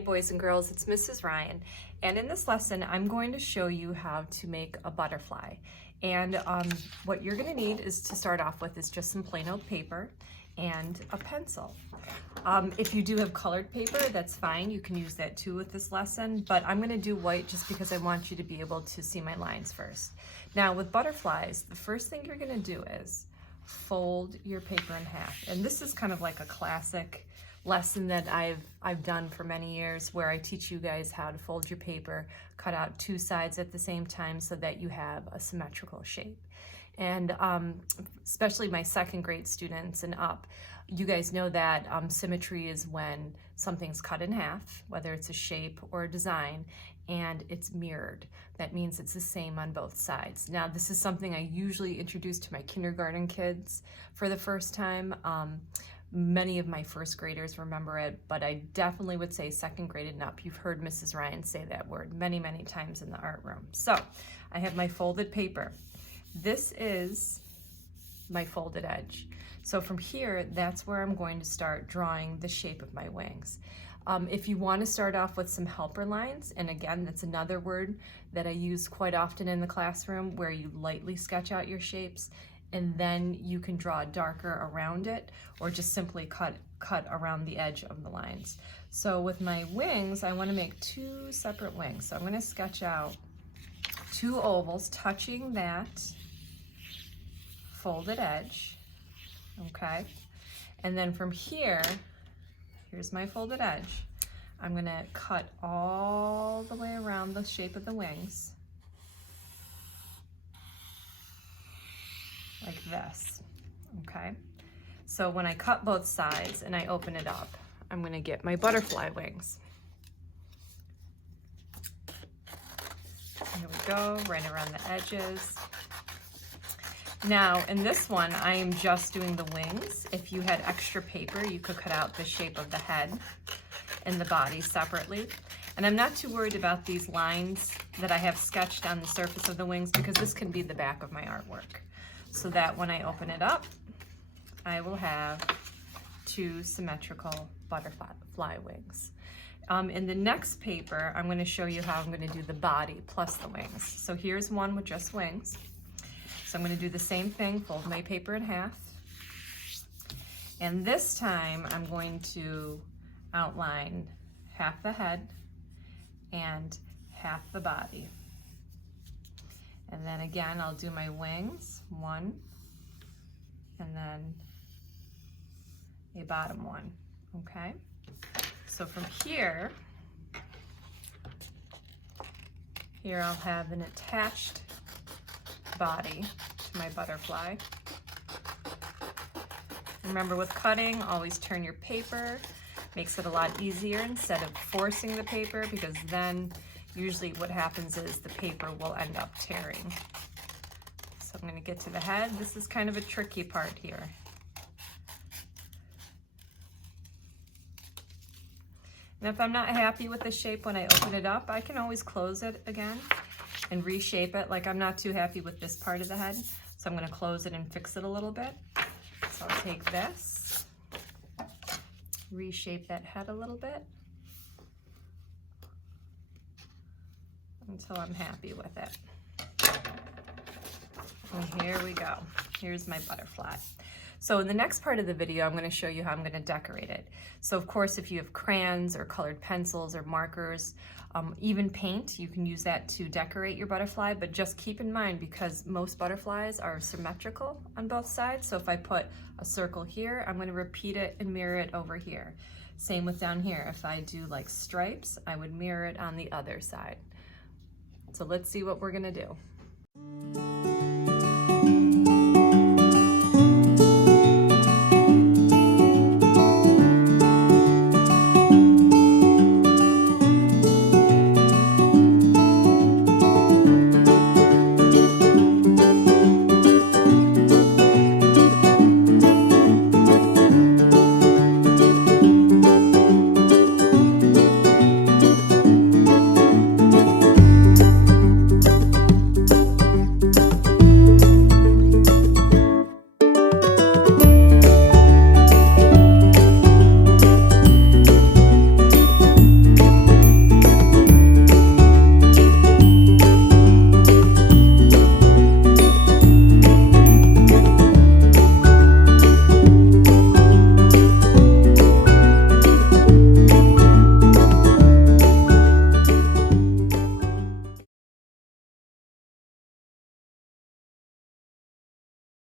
boys and girls, it's Mrs. Ryan, and in this lesson I'm going to show you how to make a butterfly. And what you're going to need is to start off with is just some plain old paper and a pencil. If you do have colored paper, that's fine, you can use that too with this lesson, but I'm going to do white just because I want you to be able to see my lines first. Now with butterflies, the first thing you're going to do is fold your paper in half, and this is kind of like a classic lesson that I've done for many years, where I teach you guys how to fold your paper, cut out two sides at the same time so that you have a symmetrical shape. And especially my second grade students and up, you guys know that symmetry is when something's cut in half, whether it's a shape or a design, and it's mirrored. That means it's the same on both sides. Now, this is something I usually introduce to my kindergarten kids for the first time. Many of my first graders remember it, but I definitely would say second grade and up. You've heard Mrs. Ryan say that word many, many times in the art room. So I have my folded paper. This is my folded edge. So from here, that's where I'm going to start drawing the shape of my wings. If you want to start off with some helper lines, and again, that's another word that I use quite often in the classroom, where you lightly sketch out your shapes, and then you can draw darker around it, or just simply cut around the edge of the lines. So with my wings, I want to make two separate wings. So I'm going to sketch out two ovals touching that folded edge, okay? And then from here, here's my folded edge. I'm going to cut all the way around the shape of the wings, like this, okay? So when I cut both sides and I open it up, I'm going to get my butterfly wings. Here we go, right around the edges. Now, in this one, I am just doing the wings. If you had extra paper, you could cut out the shape of the head and the body separately. And I'm not too worried about these lines that I have sketched on the surface of the wings, because this can be the back of my artwork, so that when I open it up, I will have two symmetrical butterfly wings. In the next paper, I'm going to show you how I'm going to do the body plus the wings. So here's one with just wings. So I'm going to do the same thing, fold my paper in half. And this time I'm going to outline half the head and half the body. And then again, I'll do my wings, one, and then a bottom one, okay? So from here I'll have an attached body to my butterfly. Remember, with cutting, always turn your paper. Makes it a lot easier instead of forcing the paper, because then usually what happens is the paper will end up tearing. So I'm going to get to the head. This is kind of a tricky part here. And if I'm not happy with the shape when I open it up, I can always close it again and reshape it. Like, I'm not too happy with this part of the head, so I'm going to close it and fix it a little bit. So I'll take this, reshape that head a little bit until I'm happy with it. And here we go. Here's my butterfly. So in the next part of the video, I'm going to show you how I'm going to decorate it. So of course, if you have crayons or colored pencils or markers, even paint, you can use that to decorate your butterfly, but just keep in mind, because most butterflies are symmetrical on both sides. So if I put a circle here, I'm going to repeat it and mirror it over here. Same with down here. If I do like stripes, I would mirror it on the other side. So let's see what we're going to do.